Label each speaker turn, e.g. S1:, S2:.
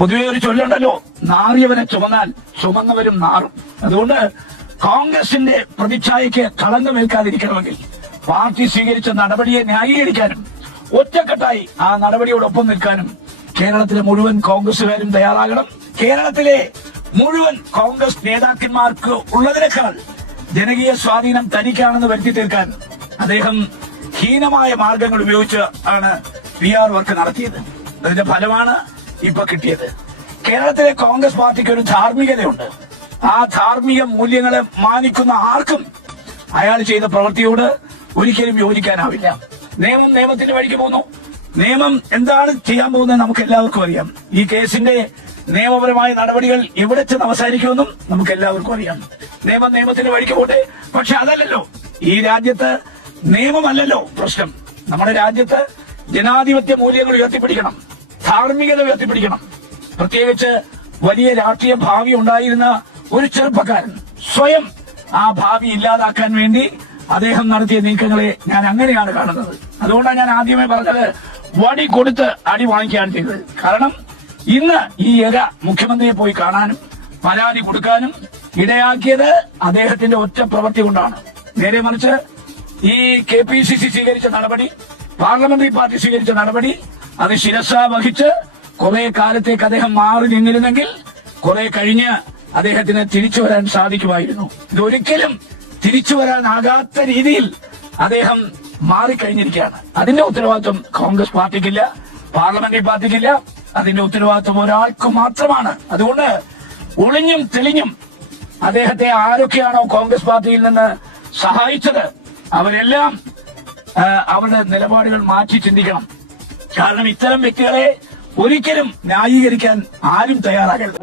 S1: പൊതുവെ ഒരു ചൊല്ലുണ്ടല്ലോ നാറിയവനെ ചുമന്നാൽ ചുമന്നവരും നാറും. അതുകൊണ്ട് കോൺഗ്രസിന്റെ പ്രതിച്ഛായയ്ക്ക് കളങ്കമേൽക്കാതിരിക്കണമെങ്കിൽ പാർട്ടി സ്വീകരിച്ച നടപടിയെ ന്യായീകരിക്കാനും ഒറ്റക്കെട്ടായി ആ നടപടിയോടൊപ്പം നിൽക്കാനും കേരളത്തിലെ മുഴുവൻ കോൺഗ്രസുകാരും തയ്യാറാകണം. കേരളത്തിലെ മുഴുവൻ കോൺഗ്രസ് നേതാക്കന്മാർക്ക് ഉള്ളതിനേക്കാൾ ജനകീയ സ്വാധീനം തനിക്കാണെന്ന് വരുത്തി തീർക്കാൻ അദ്ദേഹം ഹീനമായ മാർഗങ്ങൾ ഉപയോഗിച്ച് ആണ് പി ആർ വർക്ക് നടത്തിയത്. അതിന്റെ ഫലമാണ് ഇപ്പൊ കിട്ടിയത്. കേരളത്തിലെ കോൺഗ്രസ് പാർട്ടിക്ക് ഒരു ധാർമ്മികതയുണ്ട്. ആ ധാർമ്മിക മൂല്യങ്ങളെ മാനിക്കുന്ന ആർക്കും അയാൾ ചെയ്ത പ്രവൃത്തിയോട് ഒരിക്കലും യോജിക്കാനാവില്ല. നിയമം നിയമത്തിന്റെ വഴിക്ക് പോകുന്നു. നിയമം എന്താണ് ചെയ്യാൻ പോകുന്നത് നമുക്ക് എല്ലാവർക്കും അറിയാം. ഈ കേസിന്റെ നിയമപരമായ നടപടികൾ എവിടെ ചെന്ന് അവസാനിക്കുമെന്നും നമുക്ക് എല്ലാവർക്കും അറിയാം. നിയമം നിയമത്തിന്റെ വഴിക്ക് പോട്ടെ. പക്ഷെ അതല്ലല്ലോ. ഈ രാജ്യത്ത് നിയമമല്ലല്ലോ പ്രശ്നം. നമ്മുടെ രാജ്യത്ത് ജനാധിപത്യ മൂല്യങ്ങൾ ഉയർത്തിപ്പിടിക്കണം. ധാർമ്മികത ഉയർത്തിപ്പിടിക്കണം. പ്രത്യേകിച്ച് വലിയ രാഷ്ട്രീയ ഭാവി ഉണ്ടായിരുന്ന ഒരു ചെറുപ്പക്കാരൻ സ്വയം ആ ഭാവി ഇല്ലാതാക്കാൻ വേണ്ടി അദ്ദേഹം നടത്തിയ നീക്കങ്ങളെ ഞാൻ അങ്ങനെയാണ് കാണുന്നത്. അതുകൊണ്ടാണ് ഞാൻ ആദ്യമേ പറഞ്ഞത് വടി കൊടുത്ത് അടി വാങ്ങിക്കുകയാണ് ചെയ്തത്. കാരണം ഇന്ന് ഈ ഇര മുഖ്യമന്ത്രിയെ പോയി കാണാനും പരാതി കൊടുക്കാനും ഇടയാക്കിയത് അദ്ദേഹത്തിന്റെ ഒറ്റ പ്രവൃത്തി കൊണ്ടാണ്. നേരെ മറിച്ച് ഈ കെ പി സി സി സ്വീകരിച്ച നടപടി പാർലമെന്ററി പാർട്ടി സ്വീകരിച്ച നടപടി അത് ശിരസ വഹിച്ച് കുറെ കാലത്തേക്ക് അദ്ദേഹം മാറി നിന്നിരുന്നെങ്കിൽ കുറെ കഴിഞ്ഞ് അദ്ദേഹത്തിന് തിരിച്ചു വരാൻ സാധിക്കുമായിരുന്നു. ഇതൊരിക്കലും തിരിച്ചു വരാനാകാത്ത രീതിയിൽ അദ്ദേഹം മാറിക്കഴിഞ്ഞിരിക്കുകയാണ്. അതിന്റെ ഉത്തരവാദിത്വം കോൺഗ്രസ് പാർട്ടിക്കില്ല പാർലമെന്ററി പാർട്ടിക്കില്ല. അതിന്റെ ഉത്തരവാദിത്വം ഒരാൾക്ക് മാത്രമാണ്. അതുകൊണ്ട് ഒളിഞ്ഞും തെളിഞ്ഞും അദ്ദേഹത്തെ ആരൊക്കെയാണോ കോൺഗ്രസ് പാർട്ടിയിൽ നിന്ന് സഹായിച്ചത് അവരെല്ലാം അവരുടെ നിലപാടുകൾ മാറ്റി ചിന്തിക്കണം. കാരണം ഇത്തരം വ്യക്തികളെ ഒരിക്കലും ന്യായീകരിക്കാൻ ആരും തയ്യാറാകരുത്.